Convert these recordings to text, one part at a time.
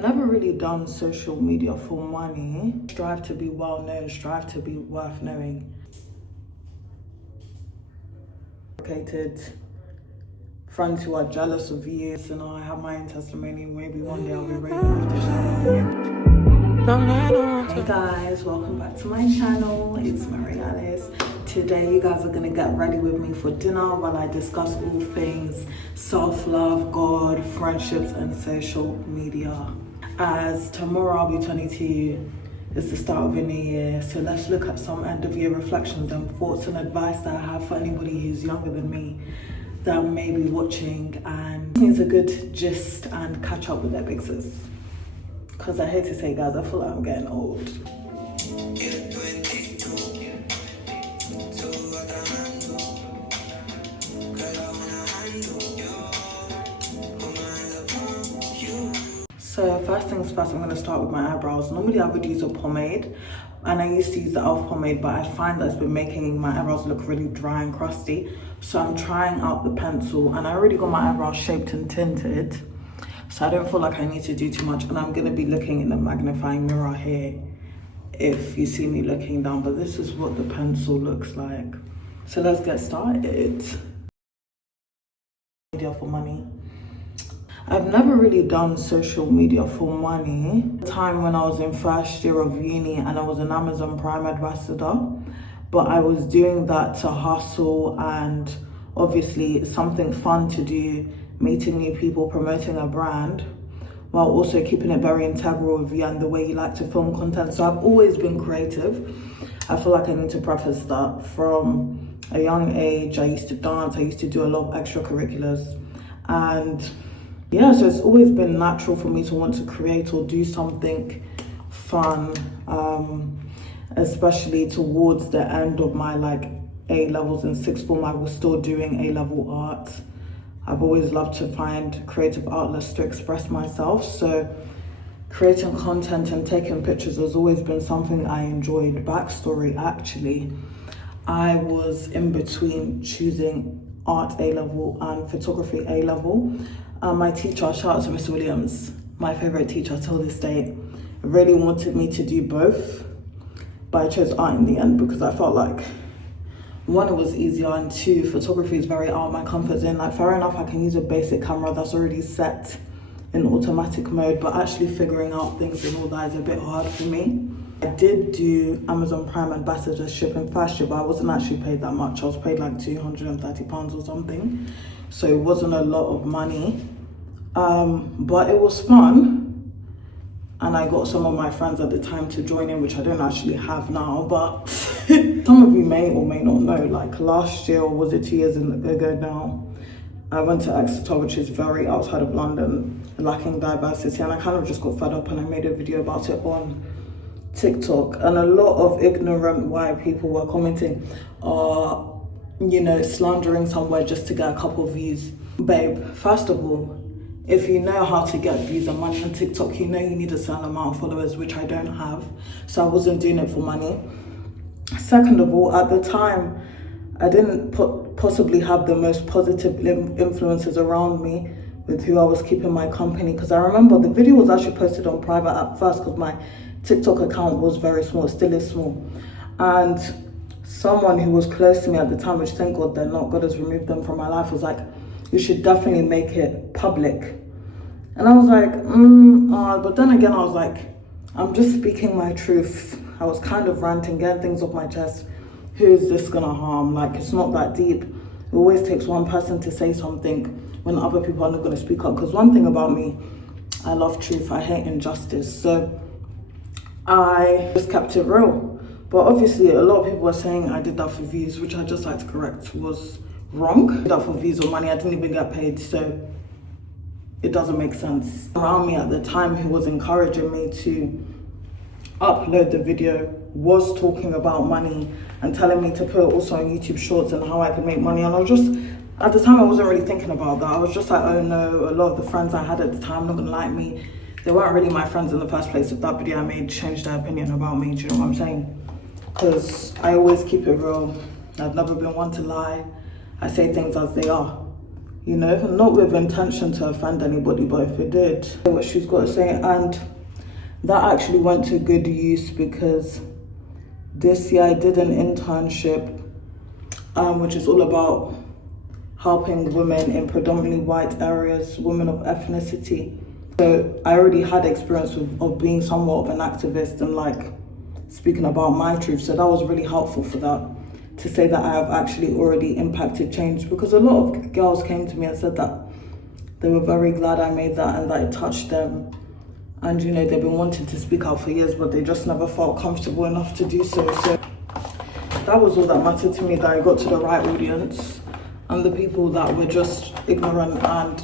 never really done social media for money. Strive to be well known, strive to be worth knowing. Friends who are jealous of you. So now I have my own testimony. Maybe one day I'll be ready to share. Hey guys, welcome back to my channel. It's Marie Alice. Today you guys are gonna get ready with me for dinner while I discuss all things self-love, God, friendships, and social media. As tomorrow I'll be 22. It's the start of a new year, so let's look at some end of year reflections and thoughts and advice that I have for anybody who's younger than me that may be watching and needs a good gist and catch up with their big sis. Because I hate to say, guys, I feel like I'm getting old. So first things first, I'm going to start with my eyebrows. Normally I would use a pomade, and I used to use the e.l.f. pomade, but I find that it's been making my eyebrows look really dry and crusty. So I'm trying out the pencil, and I already got my eyebrows shaped and tinted, so I don't feel like I need to do too much. And I'm going to be looking in the magnifying mirror here if you see me looking down, but this is what the pencil looks like. So let's get started. Media for money. I've never really done social media for money. The time when I was in first year of uni and I was an Amazon Prime ambassador, but I was doing that to hustle and obviously something fun to do, meeting new people, promoting a brand, while also keeping it very integral with you and the way you like to film content. So I've always been creative. I feel like I need to preface that. From a young age, I used to dance, I used to do a lot of extracurriculars, and yeah, so it's always been natural for me to want to create or do something fun, especially towards the end of my A-levels in sixth form. I was still doing A-level art. I've always loved to find creative outlets to express myself, so creating content and taking pictures has always been something I enjoyed. Backstory, actually, I was in between choosing art A-level and photography A-level. My teacher, shout out to Miss Williams, my favorite teacher till this day, really wanted me to do both, but I chose art in the end because I felt like, one, it was easier, and two, photography is very out of my comfort zone. Like, fair enough, I can use a basic camera that's already set in automatic mode, but actually figuring out things and all that is a bit hard for me. I did do Amazon Prime ambassadorship in first year, but I wasn't actually paid that much. I was paid like £230 or something, so it wasn't a lot of money, but it was fun, and I got some of my friends at the time to join in, which I don't actually have now, but some of you may or may not know, like last year, or was it 2 years ago now, I went to Exeter, which is very outside of London, lacking diversity, and I kind of just got fed up and I made a video about it on TikTok, and a lot of ignorant white people were commenting, slandering somewhere just to get a couple of views. Babe, first of all, if you know how to get views and money on TikTok, you know you need a certain amount of followers, which I don't have, so I wasn't doing it for money. Second of all, at the time, I didn't possibly have the most positive influences around me with who I was keeping my company, because I remember the video was actually posted on private at first because my TikTok account was very small, it still is small, and someone who was close to me at the time, which thank God they're not, God has removed them from my life, was like, you should definitely make it public. And I was like, but then again, I was like, I'm just speaking my truth. I was kind of ranting, getting things off my chest. Who is this gonna harm? Like, it's not that deep. It always takes one person to say something when other people are not gonna speak up. Because one thing about me, I love truth, I hate injustice. So I just kept it real. But obviously a lot of people were saying I did that for views, which I just like to correct was wrong. I did that for views or money. I didn't even get paid, so it doesn't make sense. Around me at the time who was encouraging me to upload the video was talking about money and telling me to put it also on YouTube Shorts and how I could make money. And I was just, at the time I wasn't really thinking about that. I was just like, oh no, a lot of the friends I had at the time not gonna like me. They weren't really my friends in the first place. If that video I made changed their opinion about me, do you know what I'm saying? Because I always keep it real. I've never been one to lie. I say things as they are. you know, not with intention to offend anybody, but if it did, what she's got to say. And that actually went to good use, because this year I did an internship, which is all about helping women in predominantly white areas, women of ethnicity. So I already had experience of being somewhat of an activist and like speaking about my truth. So that was really helpful for that, to say that I have actually already impacted change, because a lot of girls came to me and said that they were very glad I made that and that it touched them. And you know, they've been wanting to speak out for years, but they just never felt comfortable enough to do so. So that was all that mattered to me, that I got to the right audience, and the people that were just ignorant and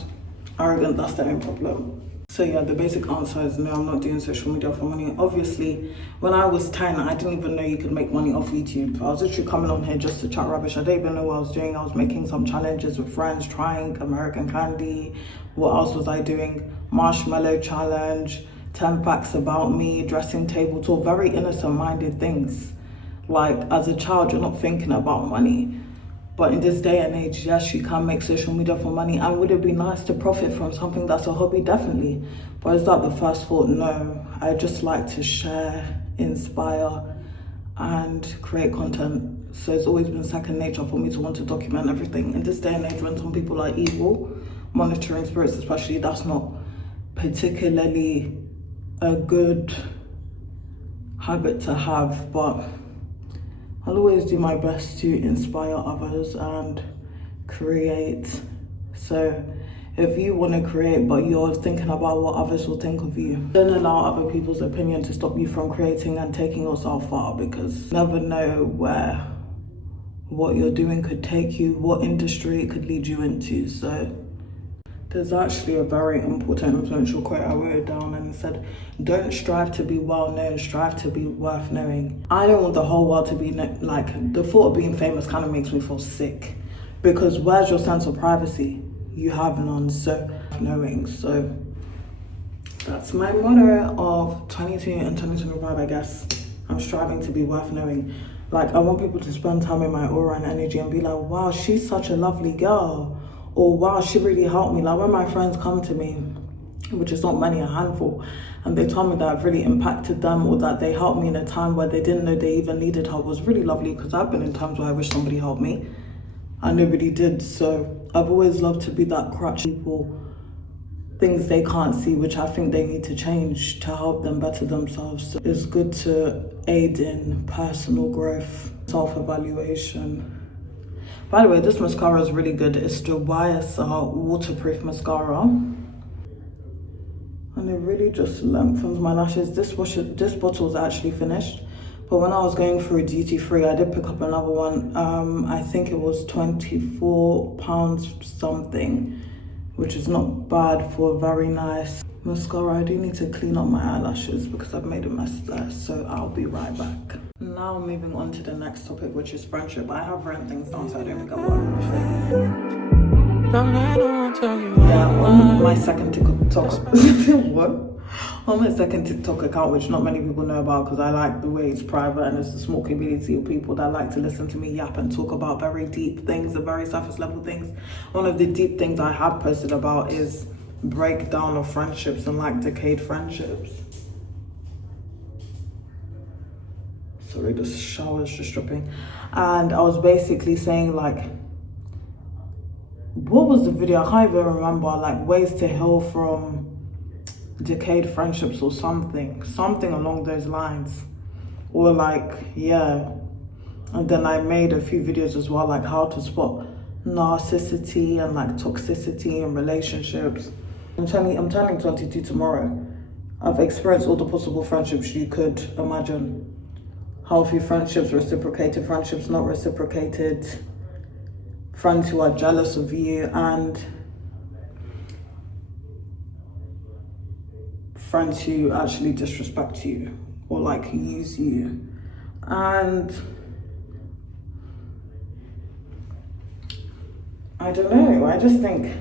arrogant, that's their own problem. So yeah, the basic answer is no, I'm not doing social media for money. Obviously, when I was 10, I didn't even know you could make money off YouTube. I was literally coming on here just to chat rubbish. I didn't even know what I was doing. I was making some challenges with friends, trying American Candy. What else was I doing? Marshmallow challenge, 10 facts about me, dressing table talk, very innocent-minded things. Like, as a child, you're not thinking about money. But in this day and age, yes, you can make social media for money. And would it be nice to profit from something that's a hobby? Definitely. But is that the first thought? No. I just like to share, inspire, and create content. So it's always been second nature for me to want to document everything. In this day and age, when some people are evil, monitoring spirits especially, that's not particularly a good habit to have. But I'll always do my best to inspire others and create. So if you want to create but you're thinking about what others will think of you, don't allow other people's opinion to stop you from creating and taking yourself far, because you never know where what you're doing could take you, what industry it could lead you into. So there's actually a very important influential quote I wrote down, and it said, don't strive to be well known, strive to be worth knowing. I don't want the whole world to be like, the thought of being famous kind of makes me feel sick, because where's your sense of privacy? You have none. So knowing. So that's my motto of 22 and 2025, I guess. I'm striving to be worth knowing. Like, I want people to spend time in my aura and energy and be like, wow, she's such a lovely girl. Or wow, she really helped me. Like when my friends come to me, which is not many, a handful, and they tell me that I've really impacted them, or that they helped me in a time where they didn't know they even needed help, was really lovely, because I've been in times where I wish somebody helped me and nobody did. So I've always loved to be that crutch people, things they can't see, which I think they need to change to help them better themselves. So it's good to aid in personal growth, self-evaluation. By the way, this mascara is really good. It's the YSL waterproof mascara, and it really just lengthens my lashes. This bottle is actually finished, but when I was going through duty free, I did pick up another one. I think it was £24 something, which is not bad for a very nice mascara. I do need to clean up my eyelashes because I've made a mess there, so I'll be right back. Now moving on to the next topic, which is friendship. I have written things down so I don't forget what I'm saying. Yeah, on my second TikTok what? On my second TikTok account, which not many people know about because I like the way it's private and it's a small community of people that like to listen to me yap and talk about very deep things and very surface level things. One of the deep things I have posted about is breakdown of friendships and like decayed friendships. Sorry, the shower's just dripping. And I was basically saying, like, what was the video? I can't even remember. Like, ways to heal from decayed friendships or something along those lines. Or like, yeah. And then I made a few videos as well, like how to spot narcissism and like toxicity in relationships. I'm turning 22 tomorrow. I've experienced all the possible friendships you could imagine. Healthy friendships, reciprocated friendships, not reciprocated, friends who are jealous of you, and friends who actually disrespect you or like use you. And I don't know, I just think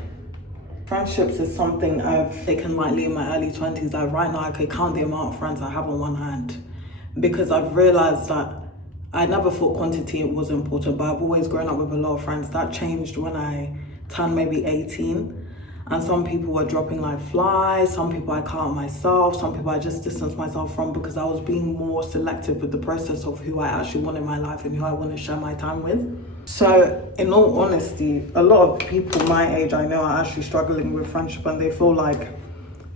friendships is something I've taken lightly in my early 20s. Like right now I could count the amount of friends I have on one hand, because I've realized that I never thought quantity was important, but I've always grown up with a lot of friends. That changed when I 10, maybe 18. And some people were dropping like flies, some people I cut out myself, some people I just distanced myself from because I was being more selective with the process of who I actually want in my life and who I want to share my time with. So in all honesty, a lot of people my age I know are actually struggling with friendship and they feel like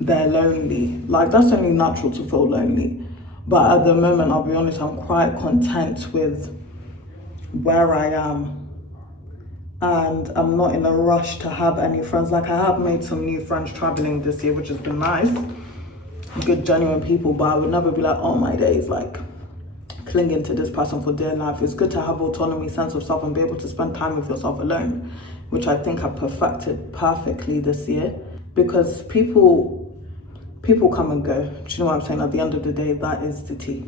they're lonely. Like, that's only natural to feel lonely. But at the moment, I'll be honest, I'm quite content with where I am. And I'm not in a rush to have any friends. Like, I have made some new friends traveling this year, which has been nice. Good, genuine people, but I would never be like, oh my days, like clinging to this person for dear life. It's good to have autonomy, sense of self, and be able to spend time with yourself alone, which I think I perfected perfectly this year. Because people come and go. Do you know what I'm saying? At the end of the day, that is the tea.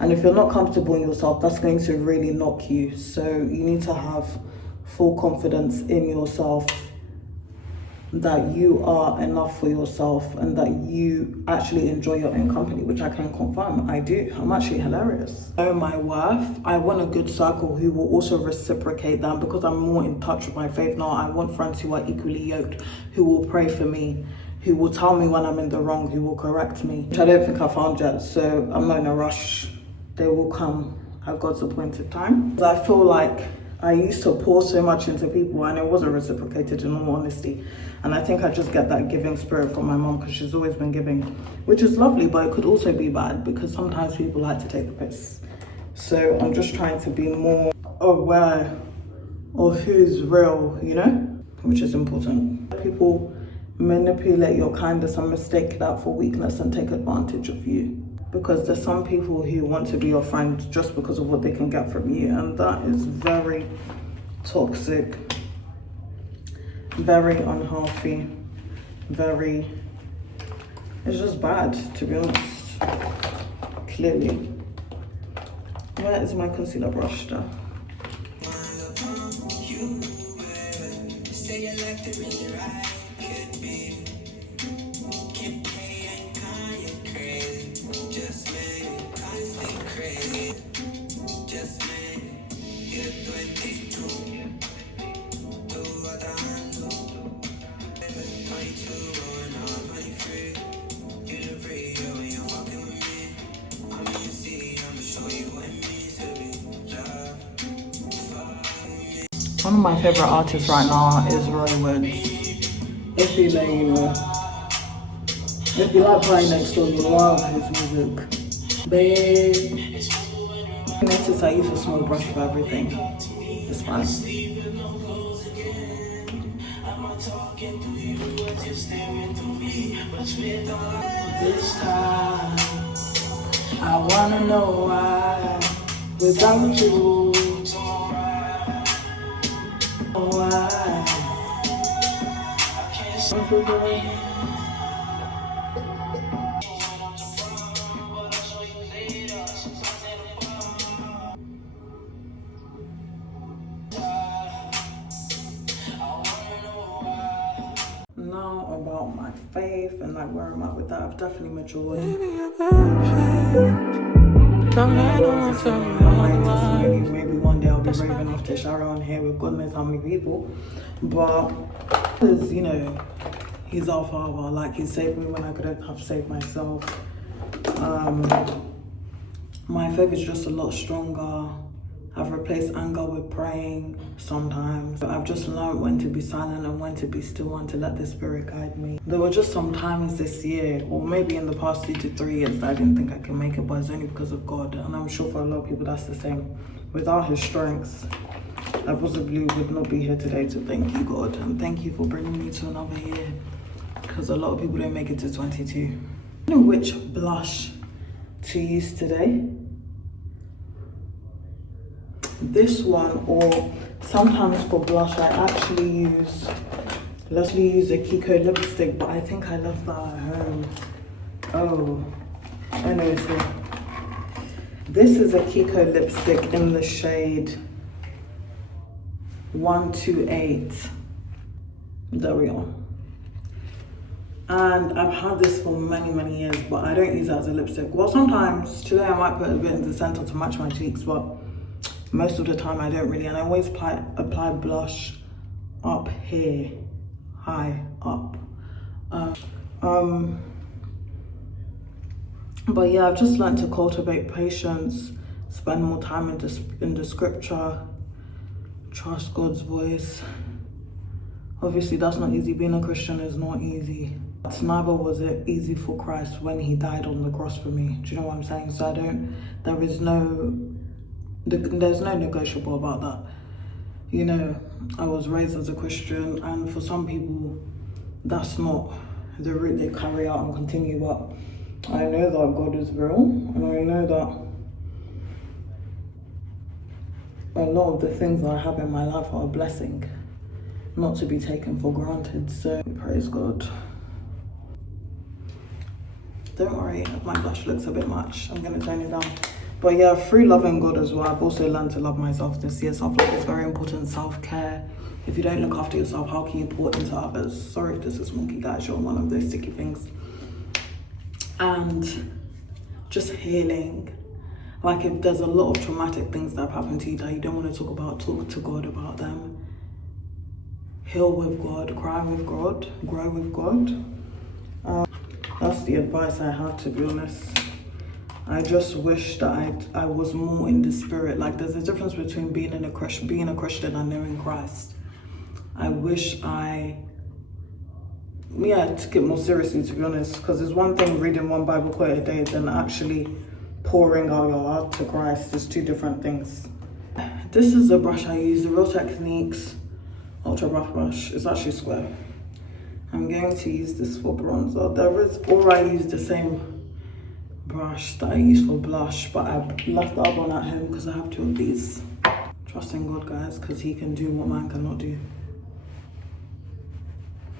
And if you're not comfortable in yourself, that's going to really knock you. So you need to have full confidence in yourself, that you are enough for yourself and that you actually enjoy your own company, which I can confirm I do. I'm actually hilarious. Know my worth. I want a good circle who will also reciprocate that, because I'm more in touch with my faith now. I want friends who are equally yoked, who will pray for me, who will tell me when I'm in the wrong, who will correct me, which I don't think I found yet, so I'm not in a rush. They will come at God's appointed time. I feel like I used to pour so much into people and it wasn't reciprocated, in all honesty. And I think I just get that giving spirit from my mom because she's always been giving, which is lovely, but it could also be bad because sometimes people like to take the piss. So I'm just trying to be more aware of who's real, you know, which is important. People manipulate your kindness and mistake that for weakness and take advantage of you. Because there's some people who want to be your friend just because of what they can get from you, and that is very toxic, very unhealthy, it's just bad, to be honest, clearly. Where is my concealer brush though? One of my favorite artists right now is Roy Woods. If you know, you know. If you like Party Next Door, you love his music. Babe, I noticed I use a small brush for everything. It's fine. This time, I wanna know why without you. Why? Now about my faith and like where I'm at with that, I've definitely matured. Maybe one day I'll be brave enough to share on here with God knows how many people, but because, you know, he's our father, like he saved me when I couldn't have saved myself. My faith is just a lot stronger. I've replaced anger with praying sometimes. I've just learned when to be silent and when to be still and to let the Spirit guide me. There were just some times this year, or maybe in the past 2 to 3 years, that I didn't think I could make it, but it's only because of God. And I'm sure for a lot of people that's the same. Without his strength, I possibly would not be here today to thank you, God. And thank you for bringing me to another year. Because a lot of people don't make it to 22. I don't know which blush to use today. This one, or sometimes for blush I actually use a Kiko lipstick, but I think I left that at home. Oh, I know it's here. This is a Kiko lipstick in the shade 128. There we are. And I've had this for many years, but I don't use it as a lipstick. Well, sometimes today I might put a bit in the center to match my cheeks, but most of the time I don't really, and I always apply blush up here, high up. But yeah, I've just learned to cultivate patience, spend more time in the scripture, trust God's voice. Obviously that's not easy. Being a Christian is not easy. But neither was it easy for Christ when he died on the cross for me. Do you know what I'm saying? So there's no negotiable about that. You know, I was raised as a Christian, and for some people that's not the route they carry out and continue, but I know that God is real, and I know that a lot of the things that I have in my life are a blessing, not to be taken for granted. So praise God. Don't worry if my blush looks a bit much, I'm gonna turn it down. But yeah, through loving God as well, I've also learned to love myself this year. Self-love is very important. Self-care. If you don't look after yourself, how can you pour into others? Sorry if this is smoky, guys, you're one of those sticky things. And just healing. Like, if there's a lot of traumatic things that have happened to you that you don't want to talk about, talk to God about them. Heal with God, cry with God, grow with God. That's the advice I have, to be honest. I just wish that I was more in the spirit. Like, there's a difference between being a Christian and knowing Christ. I wish I took it more seriously, to be honest, because it's one thing reading one Bible quote a day than actually pouring out your heart to Christ. It's two different things. This is the brush I use, the Real Techniques Ultra Rough Brush. It's actually square. I'm going to use this for bronzer. Or I use the same brush that I use for blush, but I left the other one at home because I have two of these. Trust in God, guys, because he can do what man cannot do.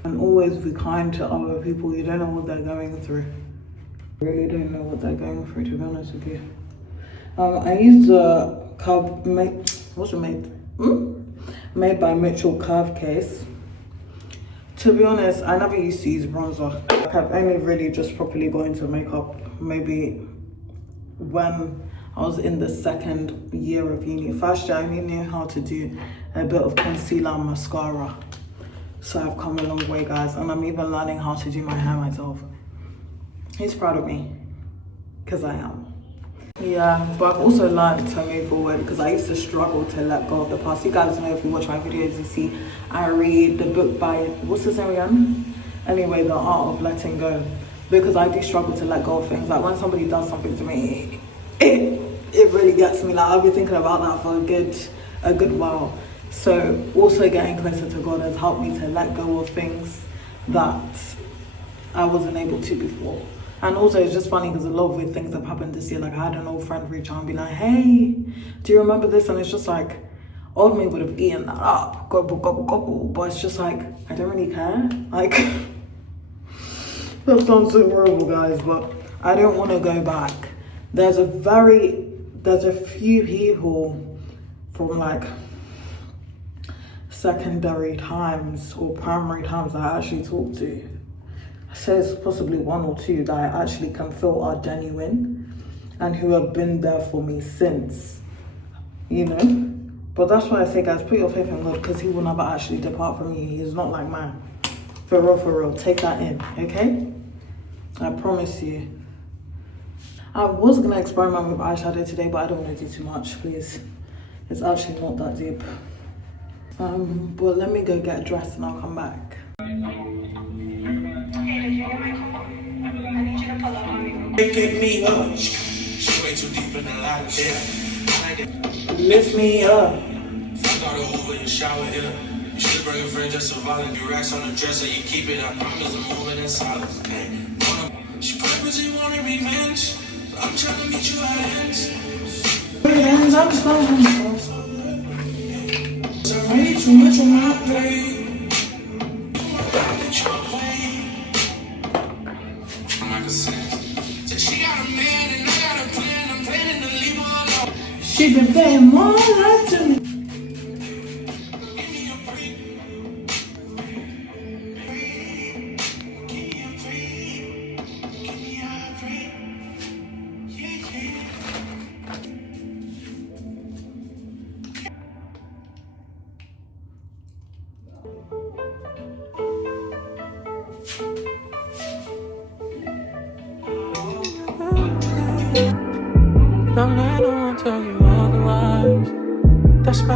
And always be kind to other people. You don't know what they're going through. You really don't know what they're going through, to be honest with you. I used the Made by Mitchell curve case. To be honest, I never used to use bronzer. Like, I've only really just properly got into makeup maybe when I was in the second year of uni. First year I only knew how to do a bit of concealer and mascara. So I've come a long way, guys, and I'm even learning how to do my hair myself. He's proud of me, because I am. Yeah, but I've also learned to move forward, because I used to struggle to let go of the past. You guys know, if you watch my videos, you see I read the book by, what's his name again? Anyway, The Art of Letting Go. Because I do struggle to let go of things. Like, when somebody does something to me, it really gets me. Like, I'll be thinking about that for a good while. So also getting closer to God has helped me to let go of things that I wasn't able to before. And also, it's just funny because a lot of weird things have happened this year. Like, I had an old friend reach out and be like, hey, do you remember this? And it's just like, old me would have eaten that up, gobble, gobble, gobble. But it's just like, I don't really care. Like, that sounds so horrible, guys, but I don't want to go back. There's a few people from like secondary times or primary times that I actually talk to. Says possibly one or two that I actually can feel are genuine and who have been there for me since, you know. But that's why I say, guys, put your faith in God, because he will never actually depart from you. He's not like man. For real, take that in, okay? I promise you. I was gonna experiment with eyeshadow today, but I don't want to do too much, please. It's actually not that deep. But let me go get dressed and I'll come back. Pick me up. She way too deep in the ladder. Lift me up. Fuck all the hole in the shower here. You should bring a friend just to volunteer. You racks on the dresser, you keep it. I promise I'm moving in silence. Hey, she purposely wanted revenge. I'm trying to meet you at ends. Friends, I'm already too much on my plate. She been paying more life to me. Don't let no one tell you otherwise. That's my